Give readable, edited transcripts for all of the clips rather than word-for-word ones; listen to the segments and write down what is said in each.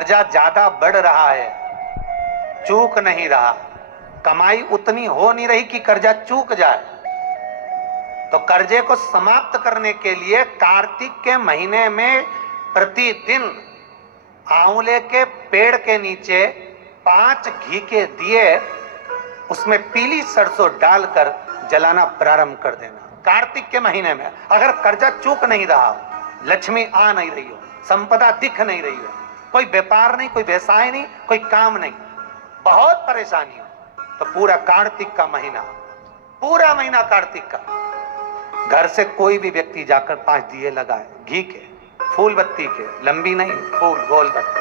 कर्जा ज्यादा बढ़ रहा है, चूक नहीं रहा, कमाई उतनी हो नहीं रही कि कर्जा चूक जाए। तो कर्जे को समाप्त करने के लिए कार्तिक के महीने में प्रतिदिन आंवले के पेड़ के नीचे 5 घी के दिए, उसमें पीली सरसों डालकर जलाना प्रारंभ कर देना। कार्तिक के महीने में अगर कर्जा चूक नहीं रहा, लक्ष्मी आ नहीं रही हो, संपदा दिख नहीं रही हो, कोई व्यापार नहीं, कोई व्यवसाय नहीं, कोई काम नहीं, बहुत परेशानी हो, तो पूरा कार्तिक का महीना, पूरा महीना कार्तिक का, घर से कोई भी व्यक्ति जाकर 5 दिए लगाए, घी के, फूल बत्ती के, लंबी नहीं, फूल गोल बत्ती।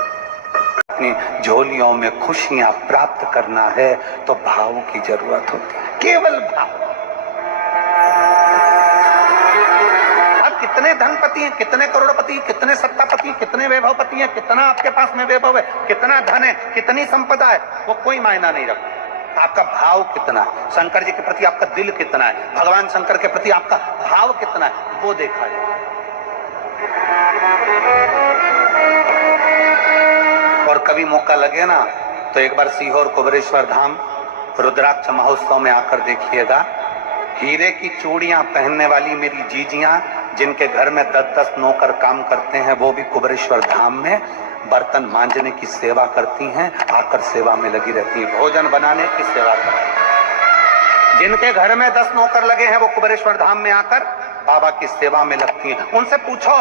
अपनी झोलियों में खुशियां प्राप्त करना है तो भाव की जरूरत होती है, केवल भाव। अब कितने धनपति हैं, कितने करोड़पति, कितने सत्तापति, कितने वैभवपति हैं, कितना आपके पास में वैभव है, कितना धन है, कितनी संपदा है, वो कोई मायना नहीं रखता। आपका भाव कितना है, शंकर जी के प्रति आपका दिल कितना है, भगवान शंकर के प्रति आपका भाव कितना है, वो देखा जाए। और कभी मौका लगे ना तो एक बार सीहोर कुबेरेश्वर धाम रुद्राक्ष महोत्सव में आकर देखिएगा। हीरे की चूड़ियां पहनने वाली मेरी जीजियां, जिनके घर में 10-10 नौकर काम करते हैं, वो भी कुबेरेश्वर धाम में बर्तन मांजने की सेवा करती हैं, आकर सेवा में लगी रहती हैं, भोजन बनाने की सेवा करती हैं। जिनके घर में 10 नौकर लगे हैं, वो कुबेरेश्वर धाम में आकर बाबा की सेवा में लगती हैं। उनसे पूछो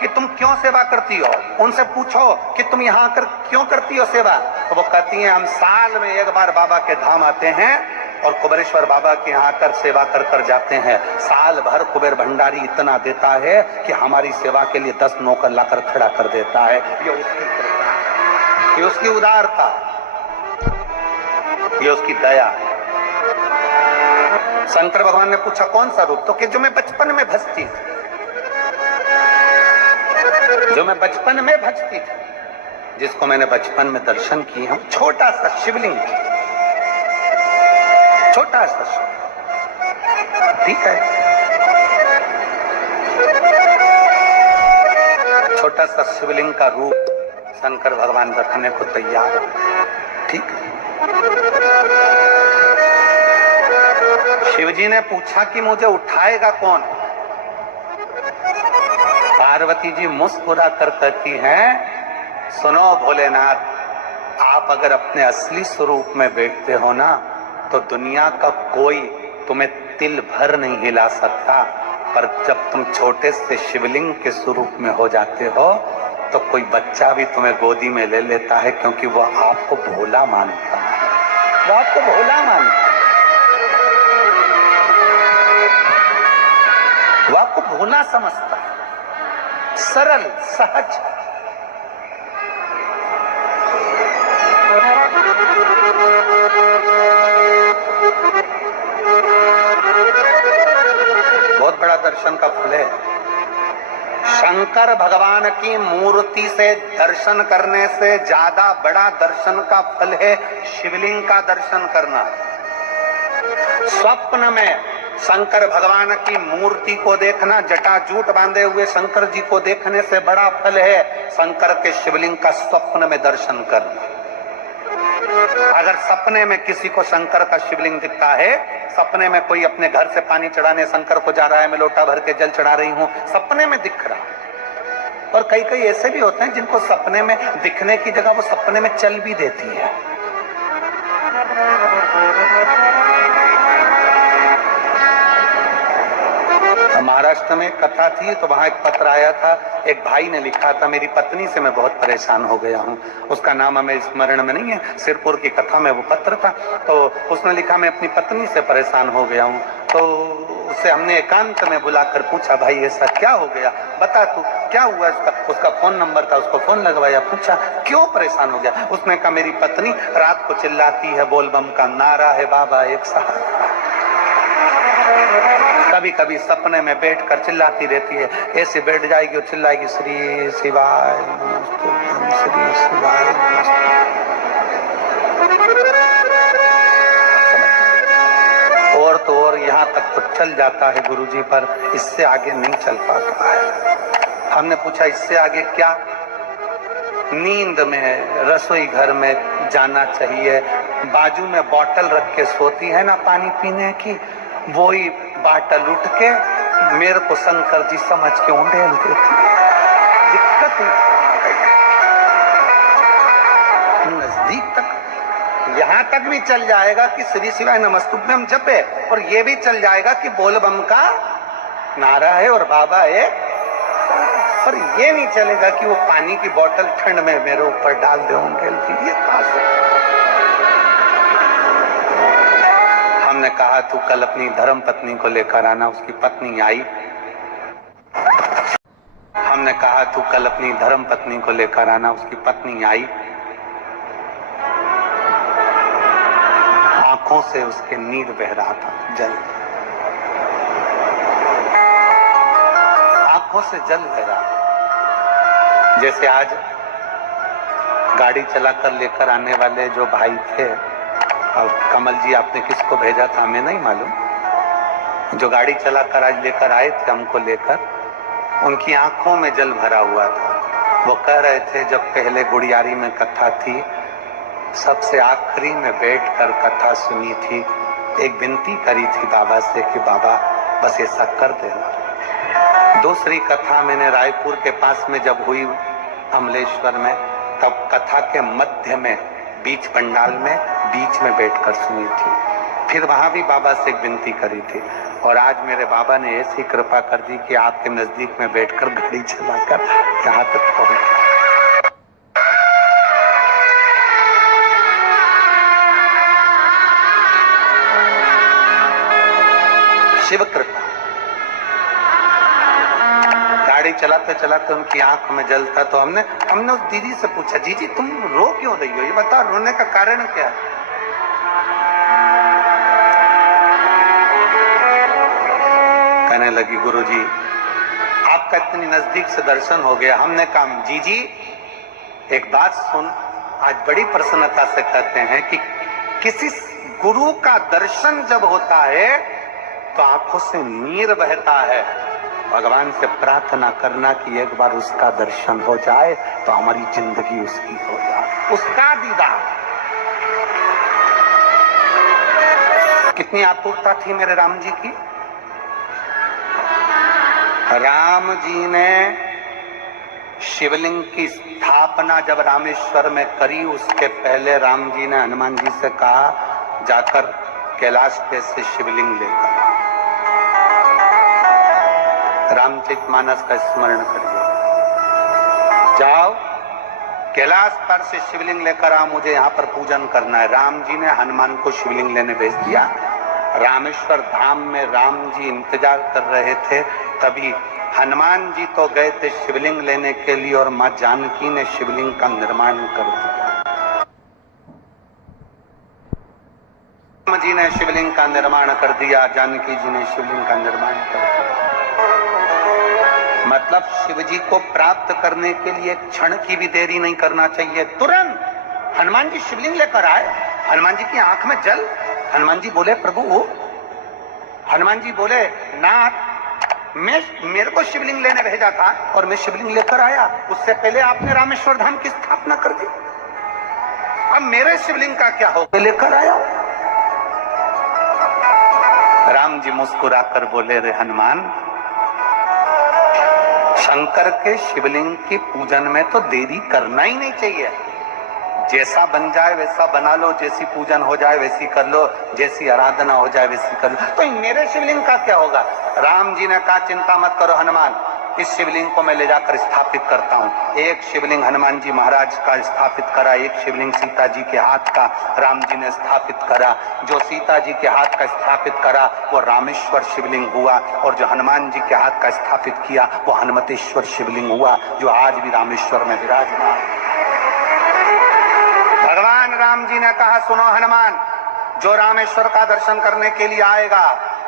कि तुम क्यों सेवा करती हो, उनसे पूछो कि तुम यहाँ आकर क्यों करती हो सेवा, तो वो कहती हैं हम साल में एक बार बाबा के धाम आते हैं और कुबेरेश्वर बाबा के यहाँ आकर सेवा कर कर जाते हैं। साल भर कुबेर भंडारी इतना देता है कि हमारी सेवा के लिए 10 नौकर लाकर खड़ा कर देता है। ये उसकी कृपा, ये उसकी उदारता, ये उसकी दया है। शंकर भगवान ने पूछा कौन सा रूप, तो कि जो मैं बचपन में भजती थी, जो मैं बचपन में भजती थी, जिसको मैंने बचपन में दर्शन किए हैं, छोटा सा शिवलिंग, छोटा सा, ठीक है, छोटा सा शिवलिंग का रूप शंकर भगवान रखने को तैयार है, ठीक है। शिवजी ने पूछा कि मुझे उठाएगा कौन। पार्वती जी मुस्कुरा कर कहती हैं, सुनो भोलेनाथ, आप अगर अपने असली स्वरूप में बैठते हो ना, तो दुनिया का कोई तुम्हें तिल भर नहीं हिला सकता, पर जब तुम छोटे से शिवलिंग के स्वरूप में हो जाते हो तो कोई बच्चा भी तुम्हें गोदी में ले लेता है, क्योंकि वो आपको भोला मानता है, वो आपको भोला मानता है, वो आपको भोला समझता है, सरल सहज। बहुत बड़ा दर्शन का फल है। शंकर भगवान की मूर्ति से दर्शन करने से ज्यादा बड़ा दर्शन का फल है शिवलिंग का दर्शन करना। स्वप्न में शंकर भगवान की मूर्ति को देखना, जटाजूट बांधे हुए शंकर जी को देखने से बड़ा फल है शंकर के शिवलिंग का स्वप्न में दर्शन करना। अगर सपने में किसी को शंकर का शिवलिंग दिखता है, सपने में कोई अपने घर से पानी चढ़ाने शंकर को जा रहा है, मैं लोटा भर के जल चढ़ा रही हूं, सपने में दिख रहा। और कई कई ऐसे भी होते हैं जिनको सपने में दिखने की जगह वो सपने में चल भी देती है। महाराष्ट्र में कथा थी तो वहां एक पत्र आया था, एक भाई ने लिखा था, मेरी पत्नी से मैं बहुत परेशान हो गया हूं, उसका नाम हमें स्मरण में नहीं है, सिरपुर की कथा में वो पत्र था। तो उसने लिखा मैं अपनी पत्नी से परेशान हो गया हूं। तो उससे हमने एकांत में बुलाकर पूछा, भाई ऐसा क्या हो गया, बता तू क्या हुआ। उसका फोन नंबर था, उसको फोन लगवाया, पूछा क्यों परेशान हो गया। उसने कहा मेरी पत्नी रात को चिल्लाती है, बोलबम का नारा है बाबा एक साथ, कभी कभी सपने में बैठकर चिल्लाती रहती है, ऐसे बैठ जाएगी और चिल्लाएगी श्री शिवाय नमस्तुभ्यं, श्री शिवाय नमस्तुभ्यं। और तो और यहाँ तक तो चल जाता है गुरुजी, पर इससे आगे नहीं चल पाता है। हमने पूछा इससे आगे क्या, नींद में रसोई घर में जाना चाहिए। बाजू में बोतल रख के सोती है ना पानी पीने की, वही बोतल उठ के मेरे को शंकर जी समझ के उंडेल देती है। दिक्कत नजदीक तक, यहां तक भी चल जाएगा कि श्री शिवाय नमस्तुभ्यम हम जपे, और ये भी चल जाएगा कि बोल बम का नारा है और बाबा है, पर ये नहीं चलेगा कि वो पानी की बोतल ठंड में मेरे ऊपर डाल दे उंडेल की। ये पास है। हमने कहा तू कल अपनी धर्म पत्नी को लेकर आना, उसकी पत्नी आई। हमने कहा तू कल अपनी धर्म पत्नी को लेकर आना, उसकी पत्नी आई। आंखों से उसके नीर बह रहा था, जल, आंखों से जल बह रहा। जैसे आज गाड़ी चलाकर लेकर आने वाले जो भाई थे, और कमल जी आपने किसको भेजा था हमें नहीं मालूम, जो गाड़ी चलाकर आज लेकर आए थे हमको लेकर, उनकी आंखों में जल भरा हुआ था। वो कह रहे थे जब पहले गुड़ियारी में कथा थी, सबसे आखिरी में बैठकर कथा सुनी थी, एक विनती करी थी बाबा से कि बाबा बस ऐसा कर देना। दूसरी कथा मैंने रायपुर के पास में जब हुई अमलेश्वर में, तब कथा के मध्य में बीच पंडाल में बीच में बैठकर सुनी थी। फिर वहां भी बाबा से एक विनती करी थी, और आज मेरे बाबा ने ऐसी कृपा कर दी कि आपके नजदीक में बैठकर गाड़ी चलाकर यहाँ तक पहुंच। शिव कृपा। गाड़ी चलाते चलाते उनकी आंख में जल था, तो हमने उस दीदी से पूछा, जीजी तुम रो क्यों रही हो, ये बता, रोने का कारण क्या है? कहने लगी गुरुजी आपका इतनी नजदीक से दर्शन हो गया। हमने कहा जीजी एक बात सुन, आज बड़ी प्रसन्नता से कहते हैं कि किसी गुरु का दर्शन जब होता है तो आंखों से नीर बहता है। भगवान से प्रार्थना करना कि एक बार उसका दर्शन हो जाए तो हमारी जिंदगी उसकी हो जाए, उसका दीदार। कितनी आतुरता थी मेरे राम जी की। राम जी ने शिवलिंग की स्थापना जब रामेश्वर में करी, उसके पहले राम जी ने हनुमान जी से कहा जाकर कैलाश पे से शिवलिंग लेकर। रामचरितमानस का स्मरण करिए, जाओ कैलाश पर से शिवलिंग लेकर आओ, मुझे यहाँ पर पूजन करना है। राम जी ने हनुमान को शिवलिंग लेने भेज दिया। रामेश्वर धाम में राम जी इंतजार कर रहे थे, तभी हनुमान जी तो गए थे शिवलिंग लेने के लिए, और मां जानकी ने शिवलिंग का निर्माण कर दिया। राम जी ने शिवलिंग का निर्माण कर दिया, जानकी जी ने शिवलिंग का निर्माण कर दिया। मतलब शिव जी को प्राप्त करने के लिए क्षण की भी देरी नहीं करना चाहिए। तुरंत हनुमान जी शिवलिंग लेकर आए, हनुमान जी की आंख में जल। हनुमान जी बोले प्रभु, हनुमान जी बोले नाथ मेरे को शिवलिंग लेने भेजा था और मैं शिवलिंग लेकर आया, उससे पहले आपने रामेश्वर धाम की स्थापना कर दी, अब मेरे शिवलिंग का क्या होगा, लेकर आया। राम जी मुस्कुराकर बोले रे हनुमान, शंकर के शिवलिंग की पूजन में तो देरी करना ही नहीं चाहिए। जैसा बन जाए वैसा बना लो, जैसी पूजन हो जाए वैसी कर लो, जैसी आराधना हो जाए वैसी कर लो, तो मेरे शिवलिंग का क्या होगा। राम जी ने कहा चिंता मत करो हनुमान, इस शिवलिंग को मैं ले जाकर स्थापित करता हूँ। एक शिवलिंग हनुमान जी महाराज का स्थापित करा, एक शिवलिंग सीता जी के हाथ का राम जी ने स्थापित करा। जो सीता जी के हाथ का स्थापित करा वो रामेश्वर शिवलिंग हुआ, और जो हनुमान जी के हाथ का स्थापित किया वो हनुमतेश्वर शिवलिंग हुआ, जो आज भी रामेश्वर में विराजमान। भगवान राम जी ने कहा सुनो हनुमान, जो रामेश्वर का दर्शन करने के लिए आएगा,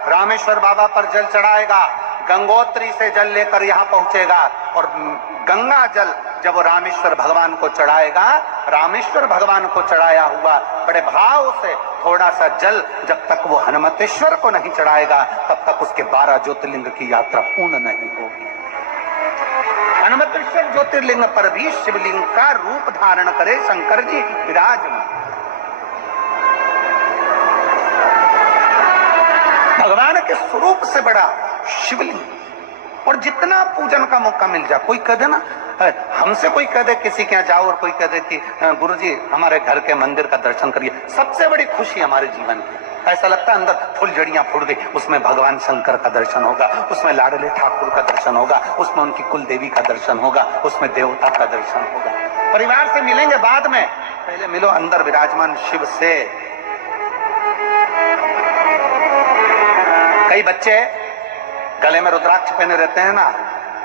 रामेश्वर बाबा पर जल चढ़ाएगा, गंगोत्री से जल लेकर यहाँ पहुंचेगा, और गंगा जल जब वो रामेश्वर भगवान को चढ़ाएगा, रामेश्वर भगवान को चढ़ाया हुआ बड़े भाव से थोड़ा सा जल जब तक वो हनुमतेश्वर को नहीं चढ़ाएगा, तब तक उसके 12 ज्योतिर्लिंग की यात्रा पूर्ण नहीं होगी। अनवतृषभ ज्योतिर्लिंग पर भी शिवलिंग का रूप धारण करे शंकर जी विराजमान। भगवान के स्वरूप से बड़ा शिवलिंग। और जितना पूजन का मौका मिल जाए, कोई कह दे ना, हमसे कोई कह दे किसी के यहाँ जाओ और कोई कह दे कि गुरुजी हमारे घर के मंदिर का दर्शन करिए, सबसे बड़ी खुशी हमारे जीवन की। ऐसा लगता है अंदर फुलझड़ियां फूट गई, उसमें भगवान शंकर का दर्शन होगा, उसमें लाडले ठाकुर का दर्शन होगा, उसमें उनकी कुल देवी का दर्शन होगा, उसमें देवता का दर्शन होगा। परिवार से मिलेंगे बाद में, पहले मिलो अंदर विराजमान शिव से। कई बच्चे गले में रुद्राक्ष पहने रहते हैं ना,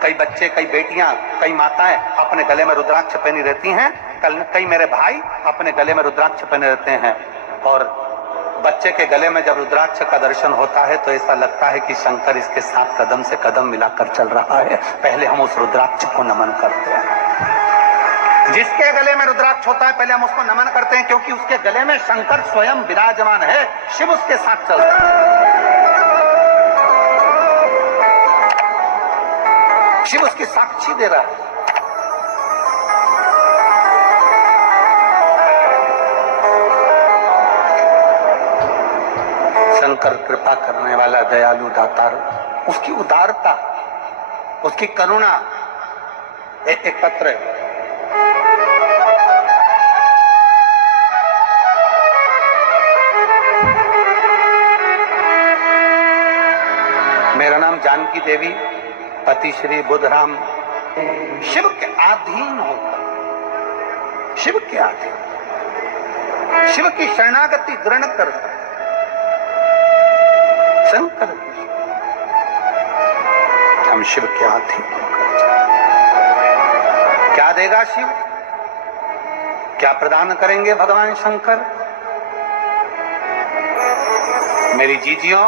कई बच्चे, कई बेटियां, कई माताएं अपने गले में रुद्राक्ष पहनी रहती हैं, कई मेरे भाई अपने गले में रुद्राक्ष पहने रहते हैं। और बच्चे के गले में जब रुद्राक्ष का दर्शन होता है तो ऐसा लगता है कि शंकर इसके साथ कदम से कदम मिलाकर चल रहा है। पहले हम उस रुद्राक्ष को नमन करते हैं। जिसके गले में रुद्राक्ष होता है पहले हम उसको नमन करते हैं, क्योंकि उसके गले में शंकर स्वयं विराजमान है, शिव उसके साथ चल रहा है, शिव उसकी साक्षी दे रहा है। शंकर कृपा करने वाला दयालु दातार, उसकी उदारता, उसकी करुणा। एक पत्र है, मेरा नाम जानकी देवी, पति श्री बुधराम, शिव के अधीन होकर, शिव के अधीन, शिव की शरणागति दृढ़ करता शंकर, हम शिव के अधीन होकर क्या देगा शिव, क्या प्रदान करेंगे भगवान शंकर। मेरी जीजियों,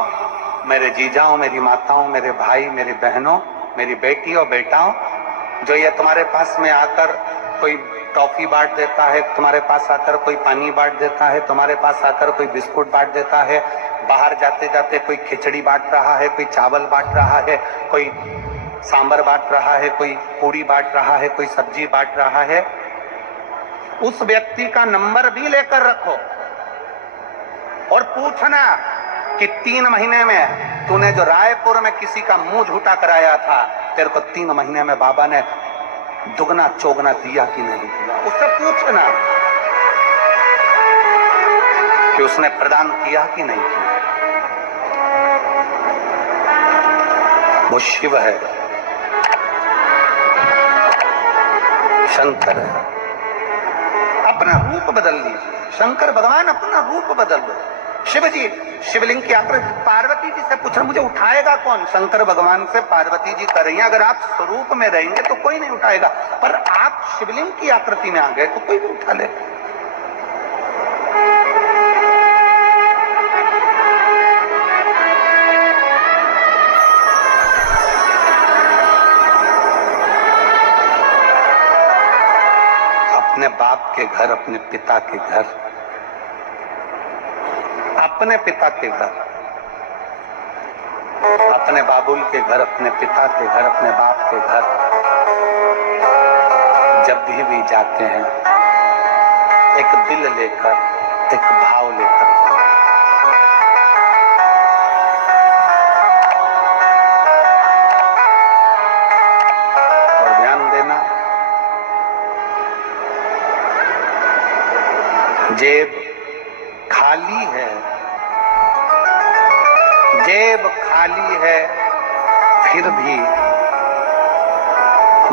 मेरे जीजाओं, मेरी माताओं, मेरे भाई, मेरी बहनों, मेरी बेटी और बेटाओं, जो ये तुम्हारे पास में आकर कोई टॉफी बांट देता है, तुम्हारे पास आकर कोई पानी बांट देता है, तुम्हारे पास आकर कोई बिस्कुट बांट देता है, बाहर जाते जाते कोई खिचड़ी बांट रहा है, कोई चावल बांट रहा है, कोई सांबर बांट रहा है, कोई पूरी बांट रहा है, कोई सब्जी बांट रहा है, उस व्यक्ति का नंबर भी लेकर रखो और पूछना कि 3 महीने में तूने जो रायपुर में किसी का मुंह झूठा कराया था, तेरे को 3 महीने में बाबा ने दुगना चौगना दिया कि नहीं दिया। उससे पूछना कि उसने प्रदान किया कि नहीं किया। वो शिव है, शंकर है। अपना रूप बदल लीजिए, शंकर भगवान अपना रूप बदल लो। शिव जी शिवलिंग की आकृति, पार्वती जी से पूछना मुझे उठाएगा कौन, शंकर भगवान से पार्वती जी कर रही हैं। अगर आप स्वरूप में रहेंगे तो कोई नहीं उठाएगा, पर आप शिवलिंग की आकृति में आ गए तो कोई भी उठा ले। अपने बाप के घर, अपने पिता के घर, अपने पिता के घर, अपने बाबुल के घर, अपने पिता के घर, अपने बाप के घर जब भी जाते हैं एक दिल लेकर, एक भाव लेकर जाते हैं। और ध्यान देना, जेब खाली है, जेब खाली है फिर भी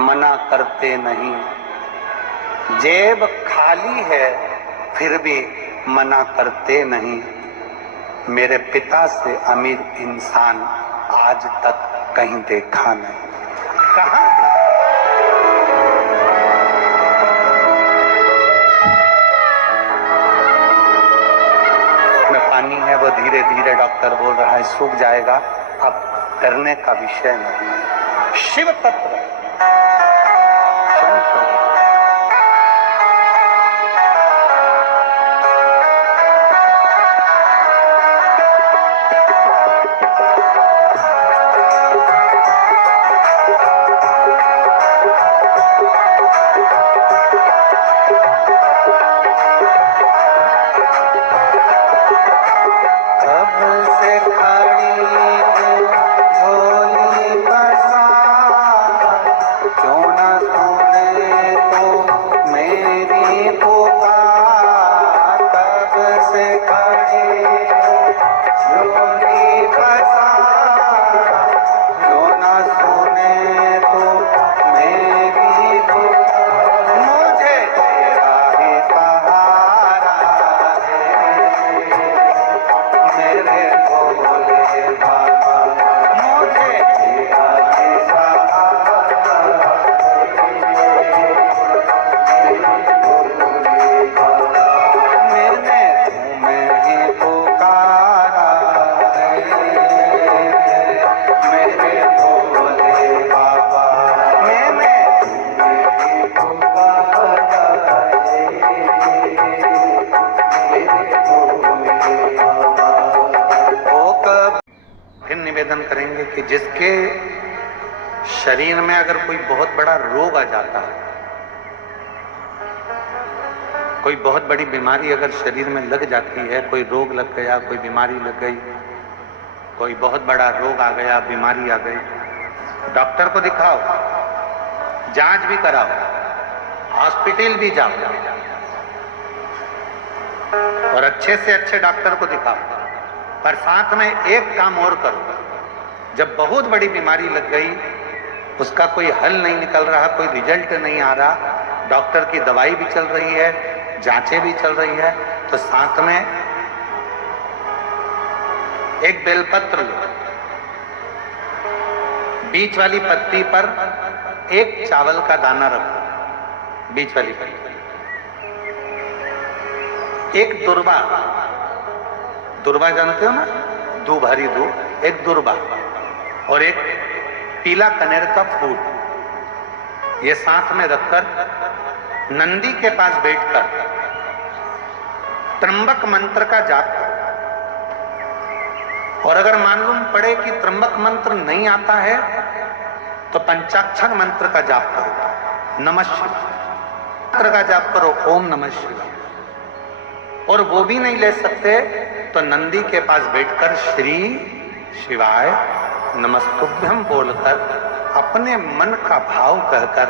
मना करते नहीं, जेब खाली है फिर भी मना करते नहीं। मेरे पिता से अमीर इंसान आज तक कहीं देखा नहीं। कहाँ पानी है वो धीरे धीरे डॉक्टर बोल रहा है सूख जाएगा, अब डरने का विषय नहीं। शिव तत्व कि जिसके शरीर में अगर कोई बहुत बड़ा रोग आ जाता है, कोई बहुत बड़ी बीमारी अगर शरीर में लग जाती है, कोई रोग लग गया, कोई बीमारी लग गई, कोई बहुत बड़ा रोग आ गया, बीमारी आ गई, डॉक्टर को दिखाओ, जांच भी कराओ, हॉस्पिटल भी जाओ और अच्छे से अच्छे डॉक्टर को दिखाओ, पर साथ में एक काम और करो, जब बहुत बड़ी बीमारी लग गई, उसका कोई हल नहीं निकल रहा, कोई रिजल्ट नहीं आ रहा, डॉक्टर की दवाई भी चल रही है, जांचें भी चल रही है, तो साथ में एक बेलपत्र लो, बीच वाली पत्ती पर एक चावल का दाना रखो, बीच वाली पत्ती, एक दुर्वा, दुर्वा जानते हो ना, दो भारी दो, एक दुर्वा और एक पीला कनेर का फूल, ये साथ में रखकर नंदी के पास बैठकर त्र्यंबक मंत्र का जाप करो। और अगर मालूम पड़े कि त्र्यंबक मंत्र नहीं आता है तो पंचाक्षर मंत्र का जाप करो, नमः शिवाय मंत्र का जाप करो, ओम नमः शिवाय। और वो भी नहीं ले सकते तो नंदी के पास बैठकर श्री शिवाय नमस्तुभ्यम बोलकर अपने मन का भाव कहकर,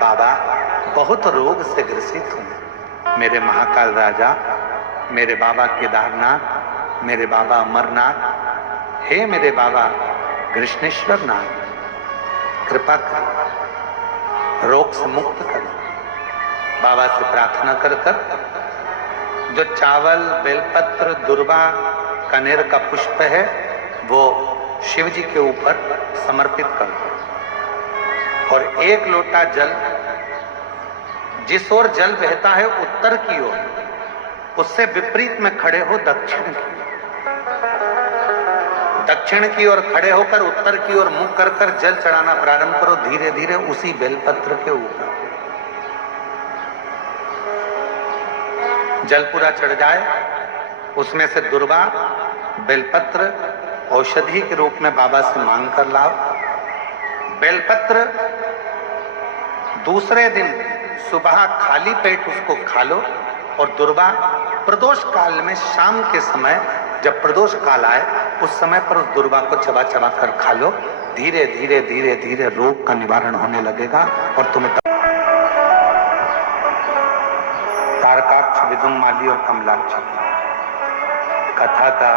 बाबा बहुत रोग से ग्रसित हूं, मेरे महाकाल राजा, मेरे बाबा केदारनाथ, मेरे बाबा अमरनाथ, हे मेरे बाबा कृष्णेश्वर नाथ, कृपा करो, रोग से मुक्त करो। बाबा से प्रार्थना कर कर जो चावल, बेलपत्र, दुर्वा, कनेर का पुष्प है वो शिव जी के ऊपर समर्पित कर दो और एक लोटा जल, जिस ओर जल बहता है उत्तर की ओर, उससे विपरीत में खड़े हो दक्षिण की ओर, दक्षिण की ओर खड़े होकर उत्तर की ओर मुख कर कर जल चढ़ाना प्रारंभ करो, धीरे धीरे उसी बेलपत्र के ऊपर। जल पूरा चढ़ जाए, उसमें से दुर्वा, बेलपत्र औषधि के रूप में बाबा से मांग कर लाओ। बेलपत्र दूसरे दिन सुबह खाली पेट उसको खा लो और दुर्वा प्रदोष काल में शाम के समय, जब प्रदोष काल आए उस समय पर उस दुर्वा को चबा चबा कर खा लो। धीरे धीरे धीरे धीरे रोग का निवारण होने लगेगा और तुम्हें तारकाक्ष, विदुमाली और कमलाक्ष कथा का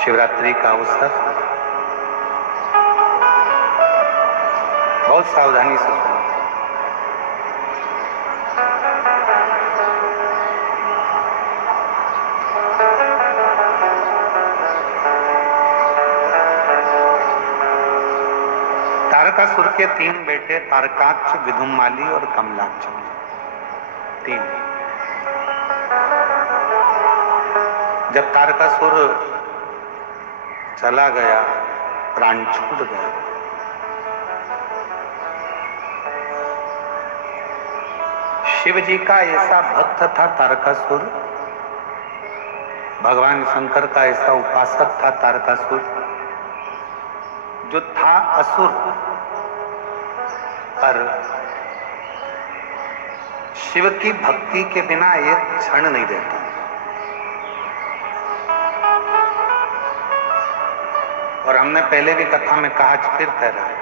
शिवरात्रि का अवसर बहुत सावधानी से सुनो। तारकासुर के 3 बेटे तारकाक्ष, विदुमाली और कमलाक्ष, 3। जब तारकासुर चला गया, प्राण छूट गया, शिव जी का ऐसा भक्त था तारकासुर, भगवान शंकर का ऐसा उपासक था तारकासुर, जो था असुर पर शिव की भक्ति के बिना एक क्षण नहीं रहता। और हमने पहले भी कथा में कहा, फिर कह रहा है,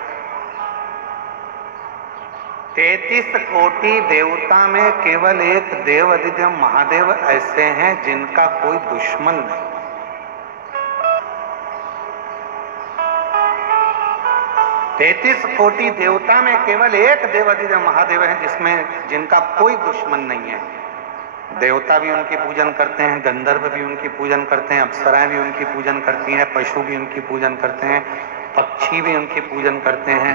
33 कोटि देवता में केवल एक देव अधिदेव महादेव ऐसे हैं जिनका कोई दुश्मन नहीं। 33 कोटि देवता में केवल एक देव अधिदेव महादेव है जिनका कोई दुश्मन नहीं है। देवता भी उनकी पूजन करते हैं, गंधर्व भी उनकी पूजन करते हैं, अप्सराएं भी उनकी पूजन करती हैं, पशु भी उनकी पूजन करते हैं, पक्षी भी उनकी पूजन करते हैं,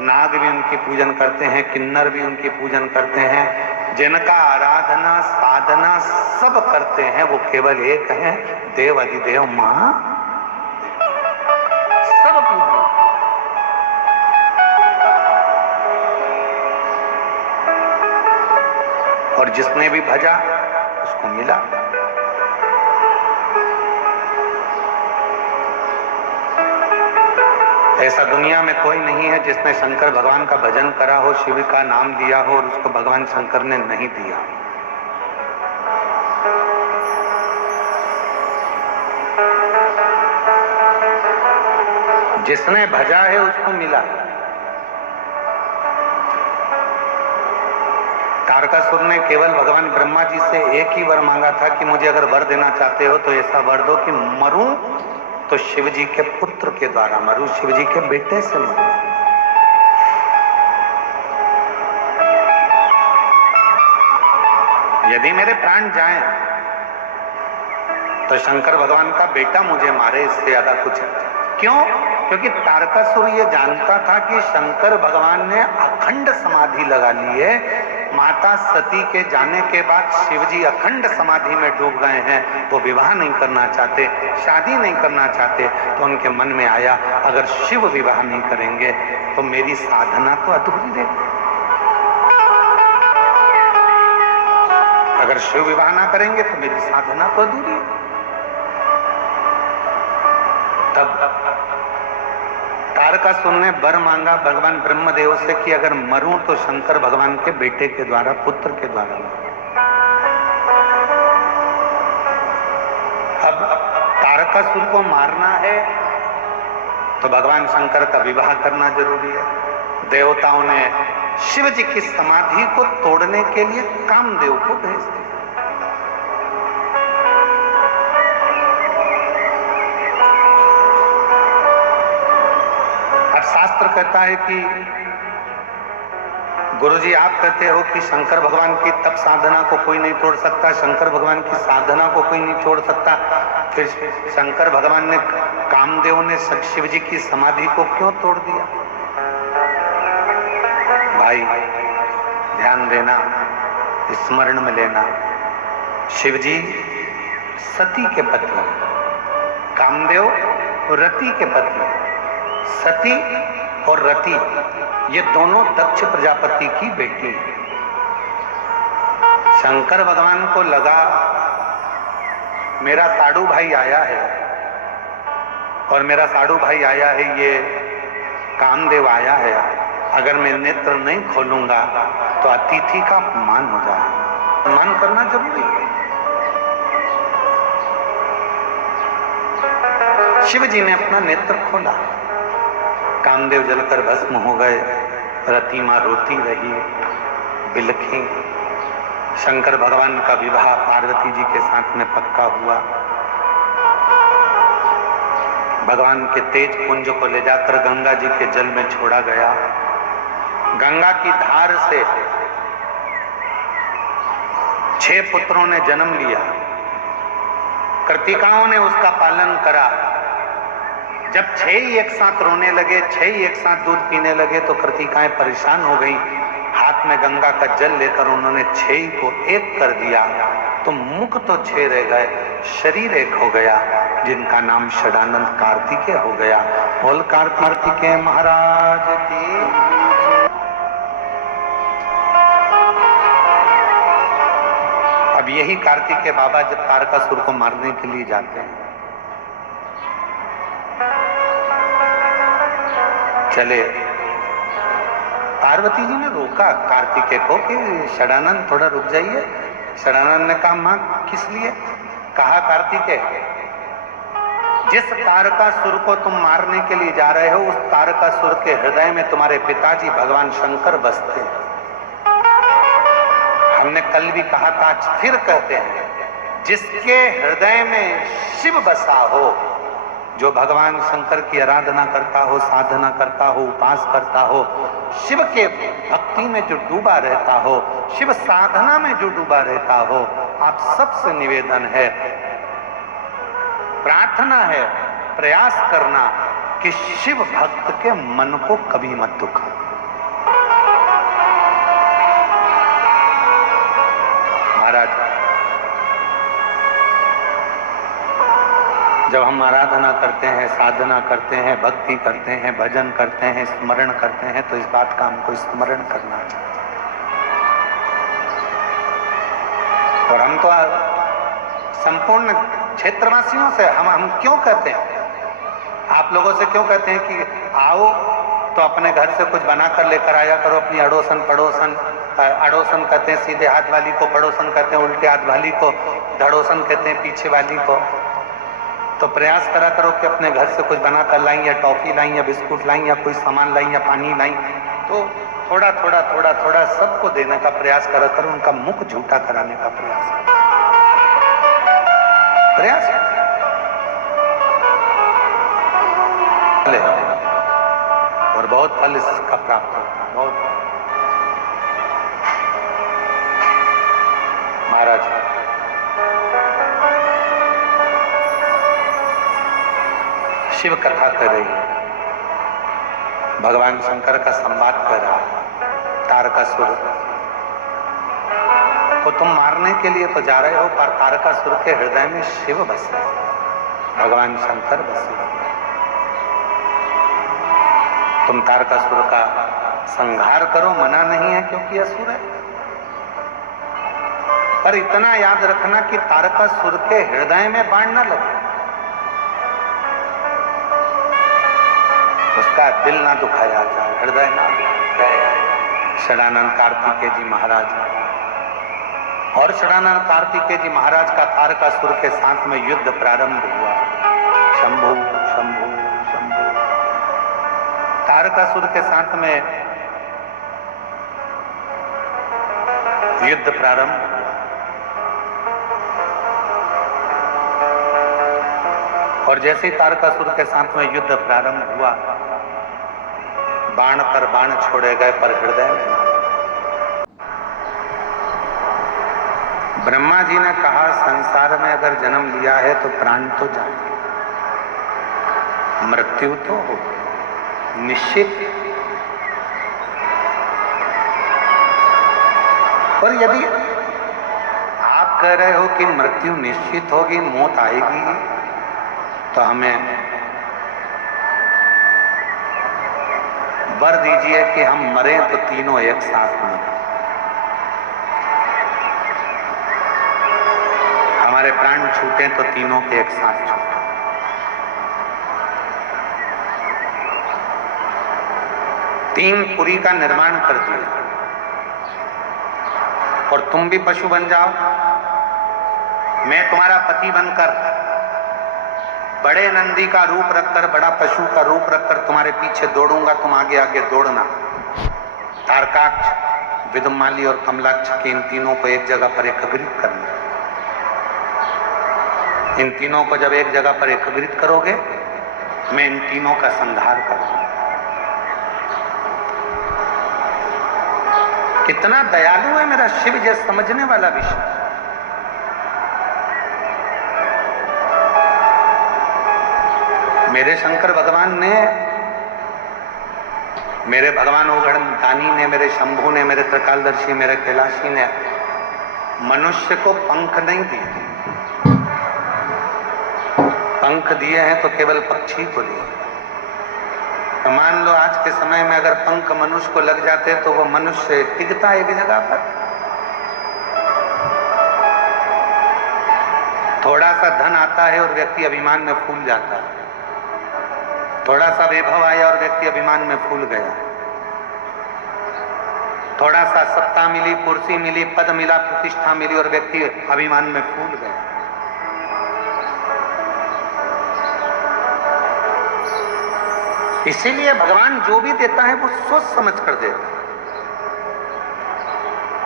नाग भी उनकी पूजन करते हैं, किन्नर भी उनकी पूजन करते हैं। जिनका आराधना साधना सब करते हैं वो केवल एक है, देव अधिदेव महादेव, सब पूजन। और जिसने भी भजा उसको मिला। ऐसा दुनिया में कोई नहीं है जिसने शंकर भगवान का भजन करा हो, शिव का नाम लिया हो और उसको भगवान शंकर ने नहीं दिया। जिसने भजा है उसको मिला। तारकासुर ने केवल भगवान ब्रह्मा जी से एक ही वर मांगा था कि मुझे अगर वर देना चाहते हो तो ऐसा वर दो कि मरूं तो शिव जी के पुत्र के द्वारा मरूं, शिव जी के बेटे से मरूं। यदि मेरे प्राण जाएं तो शंकर भगवान का बेटा मुझे मारे, इससे ज्यादा कुछ। क्यों? क्योंकि तारकासुर ये जानता था कि शंकर भगवान ने अखंड समाधि लगा ली है। माता सती के जाने के बाद शिवजी अखंड समाधि में डूब गए हैं। वो विवाह नहीं करना चाहते, शादी नहीं करना चाहते। तो उनके मन में आया, अगर शिव विवाह नहीं करेंगे तो मेरी साधना तो अधूरी रहेगी। अगर शिव विवाह ना करेंगे तो मेरी साधना तो अधूरी है। तब तारकासुर ने वर मांगा भगवान ब्रह्मदेव से कि अगर मरूं तो शंकर भगवान के बेटे के द्वारा, पुत्र के द्वारा। अब तारकासुर को मारना है तो भगवान शंकर का विवाह करना जरूरी है। देवताओं ने शिव जी की समाधि को तोड़ने के लिए कामदेव को भेज दिया। शास्त्र कहता है कि गुरुजी आप कहते हो कि शंकर भगवान की तप साधना को कोई नहीं तोड़ सकता, शंकर भगवान की साधना को कोई नहीं छोड़ सकता, फिर शंकर भगवान ने, कामदेव ने शिव जी की समाधि को क्यों तोड़ दिया? भाई ध्यान देना, स्मरण में लेना, शिव जी सती के पति, कामदेव रति के पति। सती और रति ये दोनों दक्ष प्रजापति की बेटी है। शंकर भगवान को लगा मेरा साडू भाई आया है और मेरा साडू भाई आया है, ये कामदेव आया है, अगर मैं नेत्र नहीं खोलूंगा तो अतिथि का अपमान हो जाएगा। सम्मान करना जरूरी है। शिव जी ने अपना नेत्र खोला, कामदेव जलकर भस्म हो गए, रति मां रोती रही, बिलखी। शंकर भगवान का विवाह पार्वती जी के साथ में पक्का हुआ। भगवान के तेज पुंज को ले जाकर गंगा जी के जल में छोड़ा गया। गंगा की धार से 6 पुत्रों ने जन्म लिया। कृतिकाओं ने उसका पालन करा। जब 6 ही एक साथ रोने लगे, 6 ही एक साथ दूध पीने लगे तो कृतिकाएं परेशान हो गई। हाथ में गंगा का जल लेकर उन्होंने 6 ही को एक कर दिया तो मुख तो 6 रह गए, शरीर एक हो गया, जिनका नाम षडानंद कार्तिकेय हो गया। बोल कार्तिकेय महाराज की। अब यही कार्तिकेय बाबा जब तारकासुर को मारने के लिए जाते हैं, चले, पार्वती जी ने रोका कार्तिकेय को कि षडानंद थोड़ा रुक जाइए। षडानंद ने कहा मां किस लिए? कहा कार्तिकेय, जिस तारकासुर को तुम मारने के लिए जा रहे हो उस तारकासुर के हृदय में तुम्हारे पिताजी भगवान शंकर बसते हैं। हमने कल भी कहा था, आज फिर कहते हैं, जिसके हृदय में शिव बसा हो, जो भगवान शंकर की आराधना करता हो, साधना करता हो, उपास करता हो, शिव के भक्ति में जो डूबा रहता हो, शिव साधना में जो डूबा रहता हो, आप सबसे निवेदन है, प्रार्थना है, प्रयास करना कि शिव भक्त के मन को कभी मत दुखा। महाराज, जब हम आराधना करते हैं, साधना करते हैं, भक्ति करते हैं, भजन करते हैं, स्मरण करते हैं, तो इस बात का हमको स्मरण करना चाहिए। और हम तो संपूर्ण क्षेत्रवासियों से हम क्यों कहते हैं, आप लोगों से क्यों कहते हैं कि आओ तो अपने घर से कुछ बना कर लेकर आया करो, अपनी अड़ोसन पड़ोसन, अड़ोसन कहते हैं सीधे हाथ वाली को, पड़ोसन कहते हैं उल्टे हाथ वाली को, धड़ोसन कहते हैं पीछे वाली को। तो प्रयास करा करो कि अपने घर से कुछ बना कर लाई, या टॉफी लाई, या बिस्कुट लाई, या कोई सामान लाई, या पानी लाई, तो थोड़ा थोड़ा थोड़ा थोड़ा सबको देने का प्रयास करा करो, उनका मुख झूठा कराने का प्रयास और बहुत फल इसका प्राप्त होता है। बहुत महाराज शिव कथा कर रही है, भगवान शंकर का संवाद कर रहा है। तारकासुर को तुम मारने के लिए तो जा रहे हो, पर तारकासुर के हृदय में शिव बसे, भगवान शंकर बसे। तुम तारकासुर का संहार करो, मना नहीं है क्योंकि असुर है, पर इतना याद रखना कि तारकासुर के हृदय में बाण न लगे, उसका दिल ना दुखाया जाए, हृदय ना दुखाए। षडानंद कार्तिकेय जी महाराज और षडानंद कार्तिकेय जी महाराज का तारकासुर के साथ में युद्ध प्रारंभ हुआ। शंभु शंभु शंभु, तारकासुर के साथ में युद्ध प्रारंभ हुआ। और जैसे ही तारकासुर के साथ में युद्ध प्रारंभ हुआ, बाण पर बाण छोड़े गए, पर हृदय में ब्रह्मा जी ने कहा संसार में अगर जन्म लिया है तो प्राण तो जाएंगे, मृत्यु तो हो निश्चित। और यदि आप कह रहे हो कि मृत्यु निश्चित होगी, मौत आएगी, तो हमें वर दीजिए कि हम मरे तो तीनों एक साथ मरें, हमारे प्राण छूटे तो तीनों के एक साथ छूटे। तीन पुरी का निर्माण कर दिया और तुम भी पशु बन जाओ, मैं तुम्हारा पति बनकर बड़े नंदी का रूप रखकर, बड़ा पशु का रूप रखकर तुम्हारे पीछे दौड़ूंगा, तुम आगे आगे दौड़ना। तारकाक्ष, विदुमाली और कमलाक्ष के इन तीनों को एक जगह पर एकत्रित करना। इन तीनों को जब एक जगह पर एकत्रित करोगे, मैं इन तीनों का संहार करूंगा। कितना दयालु है मेरा शिव, ये समझने वाला विषय। मेरे शंकर भगवान ने, मेरे भगवान ओघड़ दानी ने, मेरे शंभू ने, मेरे त्रिकालदर्शी, मेरे कैलाशी ने मनुष्य को पंख नहीं दिए। पंख दिए हैं तो केवल पक्षी को दिए। तो मान लो आज के समय में अगर पंख मनुष्य को लग जाते तो वो मनुष्य टिकता है एक जगह पर। थोड़ा सा धन आता है और व्यक्ति अभिमान में फूल जाता है, थोड़ा सा वैभव आया और व्यक्ति अभिमान में फूल गया, थोड़ा सा सत्ता मिली, कुर्सी मिली, पद मिला, प्रतिष्ठा मिली और व्यक्ति अभिमान में फूल गया। इसीलिए भगवान जो भी देता है वो सोच समझ कर देता है,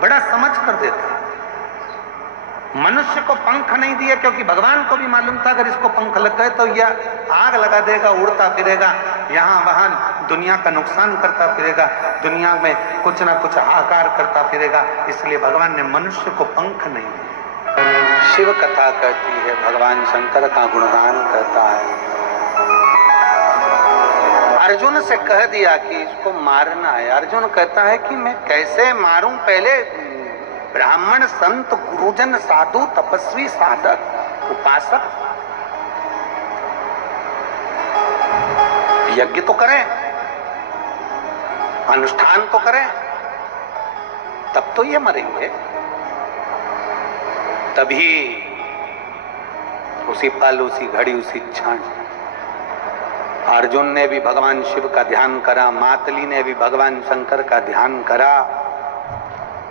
बड़ा समझ कर देता है। मनुष्य को पंख नहीं दिए क्योंकि भगवान को भी मालूम था अगर इसको पंख लग गए तो यह आग लगा देगा, उड़ता फिरेगा, यहाँ वहां दुनिया का नुकसान करता फिरेगा, दुनिया में कुछ ना कुछ हाहाकार करता फिरेगा। इसलिए भगवान ने मनुष्य को पंख नहीं दिए। शिव कथा कहती है, भगवान शंकर का गुणगान कहता है। अर्जुन से कह दिया कि इसको मारना है। अर्जुन कहता है कि मैं कैसे मारूं, पहले ब्राह्मण, संत, गुरुजन, साधु, तपस्वी, साधक, उपासक यज्ञ तो करें, अनुष्ठान तो करें, तब तो ये मरेंगे। तभी उसी पल, उसी घड़ी, उसी क्षण अर्जुन ने भी भगवान शिव का ध्यान करा, मातली ने भी भगवान शंकर का ध्यान करा।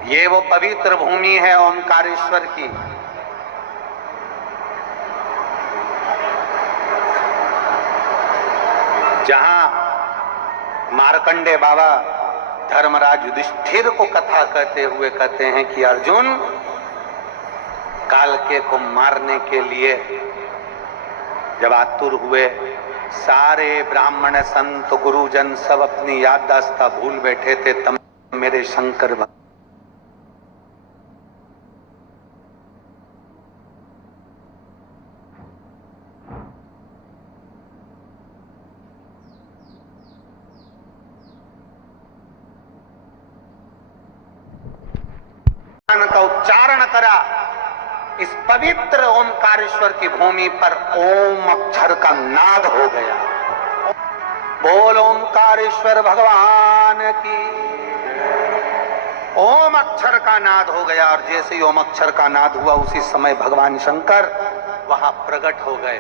ये वो पवित्र भूमि है ओंकारेश्वर की। जहां मार्कंडे बाबा धर्मराज युधिष्ठिर को कथा कहते हुए कहते हैं कि अर्जुन, कालके को मारने के लिए जब आतुर हुए, सारे ब्राह्मण संत गुरुजन सब अपनी याददाश्त भूल बैठे थे, तब मेरे शंकर भक्त का उच्चारण करा। इस पवित्र ओंकारेश्वर की भूमि पर ओम अक्षर का नाद हो गया। बोल ओंकारेश्वर भगवान की। ओम अक्षर का नाद हो गया और जैसे ही ओम अक्षर का नाद हुआ, उसी समय भगवान शंकर वहां प्रकट हो गए।